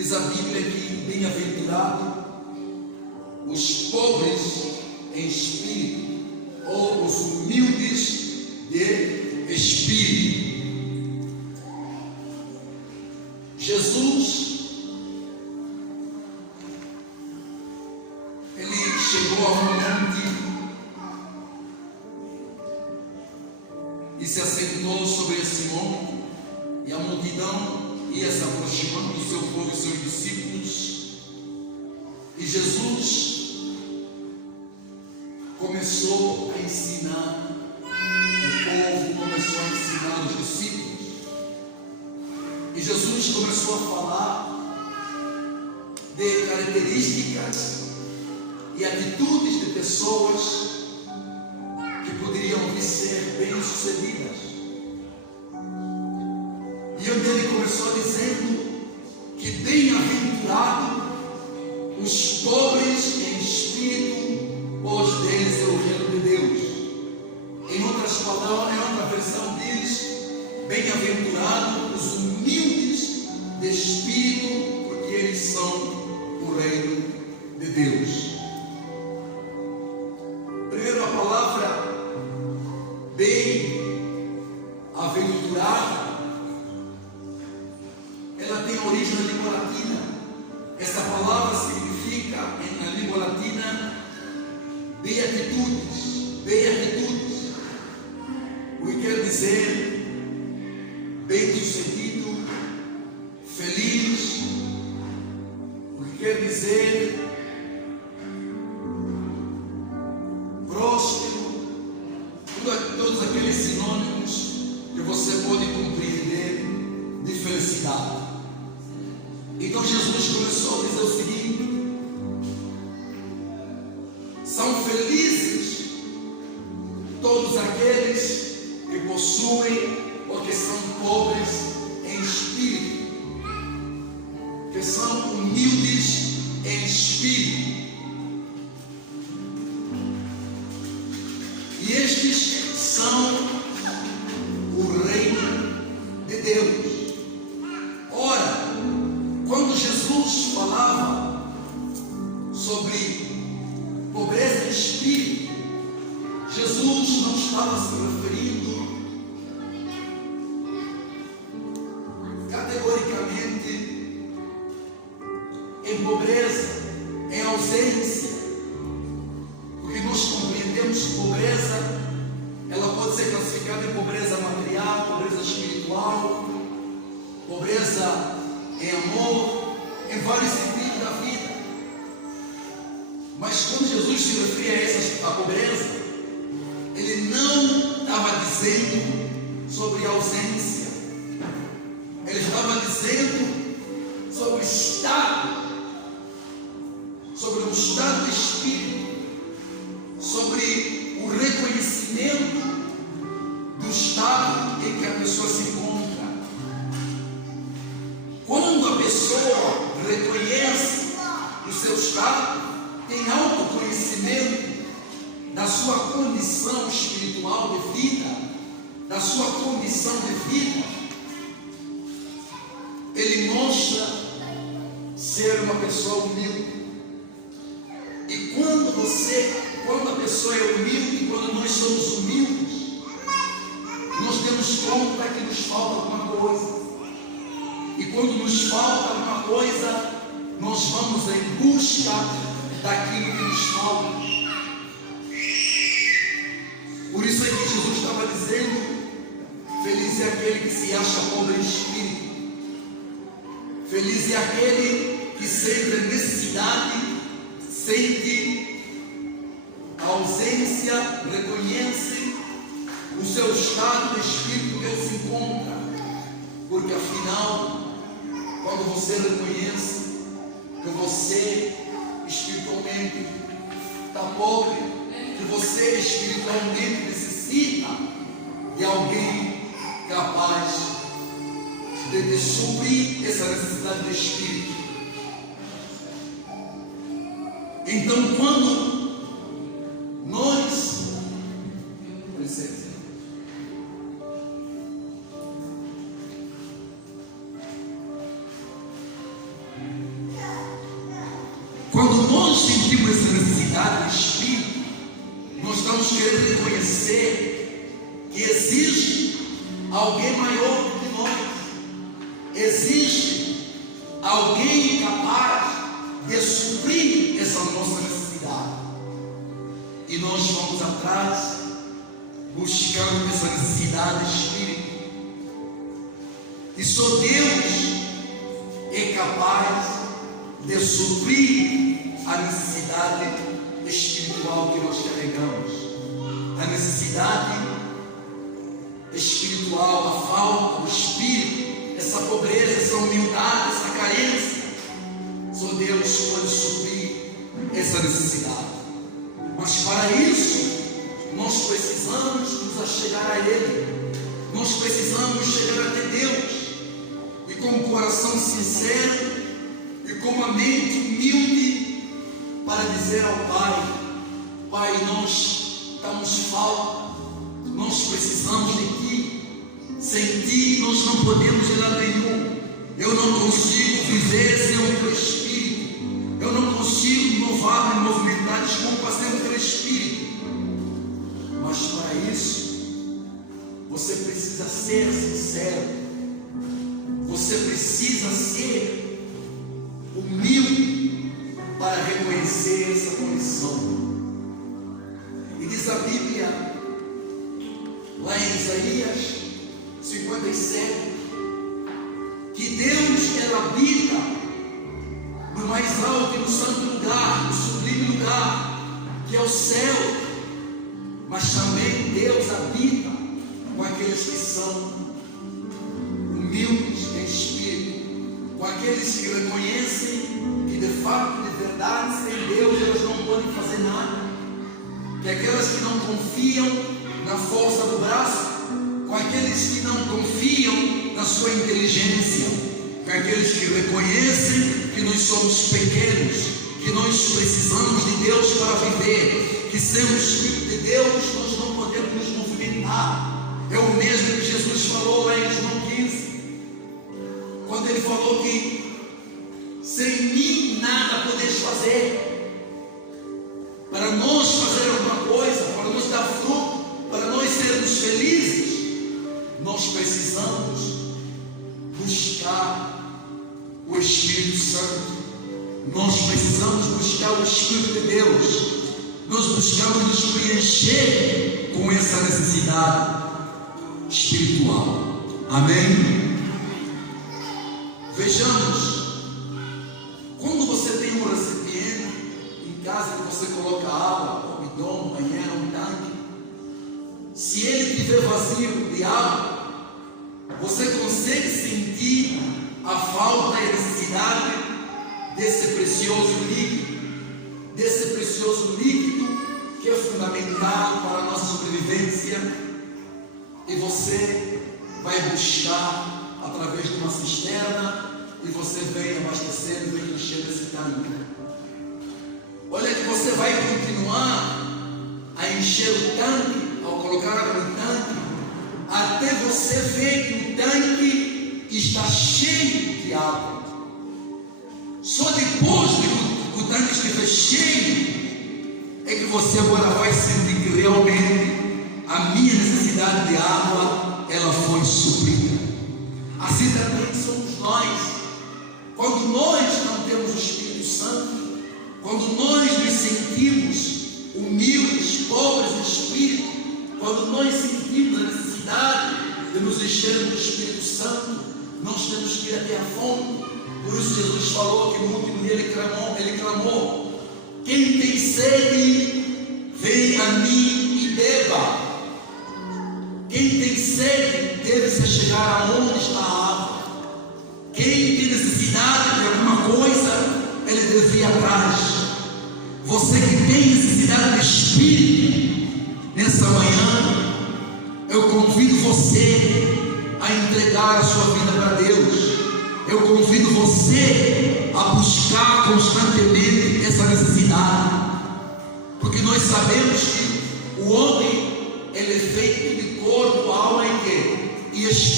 Diz a Bíblia que bem-aventurado os pobres em espírito, ou os humildes de espírito. Jesus, ele chegou a um monte e se assentou sobre esse monte, e a multidão ia se aproximando do seu povo e seus discípulos, e Jesus começou a ensinar o povo, começou a ensinar os discípulos, e Jesus começou a falar de características e atitudes de pessoas que poderiam vir ser bem-sucedidas. E onde ele começou dizendo que bem-aventurado os pobres em espírito, pois deles é o reino de Deus. Em outras palavras, em outra versão diz: bem-aventurado os humildes de espírito, porque eles são o reino de Deus. Primeiro, a palavra bem-aventurado, ela tem origem na língua latina. Essa palavra significa, na língua latina, beatitudes, beatitudes, o que quer dizer bem-sucedido, feliz, o que quer dizer próspero, todos aqueles sinônimos que você pode compreender de felicidade. Então Jesus começou a dizer o seguinte: são felizes todos aqueles que possuem, ou que são pobres em espírito, que são humildes em espírito. E estes são o reino de Deus. Ora, quando Jesus falava sobre pobreza de espírito, Jesus não estava se referindo categoricamente em pobreza, em ausência, porque nós compreendemos que pobreza, ela pode ser classificada em pobreza material, pobreza espiritual, pobreza em amor, em vários sentidos da vida. Mas quando Jesus se referia a pobreza, ele não estava dizendo sobre ausência, ele estava dizendo sobre o estado, sobre o estado de espírito, sobre o reconhecimento do estado em que a pessoa se encontra. Quando a pessoa reconhece o seu estado, tem autoconhecimento da sua condição espiritual de vida, da sua condição de vida, ele mostra ser uma pessoa humilde. E quando a pessoa é humilde, quando nós somos humildes, nós damos conta que nos falta alguma coisa. E quando nos falta alguma coisa, nós vamos em busca daquilo que nos falta. Por isso é que Jesus estava dizendo: feliz é aquele que se acha pobre em espírito. Feliz é aquele que sente a necessidade, sente a ausência, reconhece o seu estado de espírito que ele se encontra. Porque afinal, quando você reconhece que você espiritualmente está pobre, que você espiritualmente necessita de alguém capaz de suprir essa necessidade de espírito. Então, quando nós, com licença, necessidade do Espírito, nós estamos querendo reconhecer que existe alguém maior do que nós, existe alguém capaz de suprir essa nossa necessidade, e nós vamos atrás, buscando essa necessidade do Espírito, e só Deus é capaz de suprir a necessidade espiritual que nós carregamos, a necessidade espiritual, a falta do Espírito, essa pobreza, essa humildade, essa carência. Só Deus pode suprir essa necessidade. Mas para isso, nós precisamos nos achegar a Ele, nós precisamos chegar até Deus, e com o coração sincero, e com uma mente humilde, para dizer ao Pai: Pai, nós estamos falta, nós precisamos de Ti, sem Ti nós não podemos de lado nenhum, eu não consigo viver sem o Teu Espírito, eu não consigo inovar e movimentar, desculpa, sem o Teu Espírito. Mas para isso, você precisa ser sincero, você precisa ser humilde para reconhecer essa condição. E diz a Bíblia, lá em Isaías 57, que Deus, Ele habita no mais alto e no santo lugar, no sublime lugar, que é o céu. Mas também Deus habita com aqueles que são humildes em espírito, com aqueles que reconhecem que de fato, de verdade, sem Deus eles não podem fazer nada, que aquelas que não confiam na força do braço, com aqueles que não confiam na sua inteligência, com aqueles que reconhecem que nós somos pequenos, que nós precisamos de Deus para viver, que sem o Espírito de Deus nós não podemos nos movimentar. É o mesmo que Jesus falou lá em João 15, quando Ele falou que sem mim nada podeis fazer. Para nós fazer alguma coisa, para nos dar fruto, para nós sermos felizes, nós precisamos buscar o Espírito Santo, nós precisamos buscar o Espírito de Deus, nós buscamos nos preencher com essa necessidade espiritual. Amém? Vejamos, quando você tem um recipiente em casa que você coloca água, um bidão, um banheiro, um tanque, se ele estiver vazio de água, você consegue sentir a falta e a necessidade desse precioso líquido que é fundamental para a nossa sobrevivência, e você vai buscar através de uma cisterna, e você vem abastecendo, vem enchendo esse tanque. Olha que você vai continuar a encher o tanque, ao colocar água no tanque, até você ver que o tanque está cheio de água. Só depois que o tanque estiver cheio, é que você agora vai sentir que realmente a minha necessidade de água, ela foi suprida. Assim também somos nós. Quando nós não temos o Espírito Santo, quando nós nos sentimos humildes, pobres de espírito, quando nós sentimos a necessidade de nos enchermos do Espírito Santo, nós temos que ir até a fonte. Por isso Jesus falou que no último dia ele clamou: quem tem sede, vem a mim e beba. Quem tem sede deve se chegar aonde está a água. Quem tem necessidade de alguma coisa, ele deve ir atrás. Você que tem necessidade de Espírito, nessa manhã, eu convido você a entregar a sua vida para Deus. Eu convido você a buscar constantemente essa necessidade, porque nós sabemos que o homem ele é feito de corpo, alma e espírito.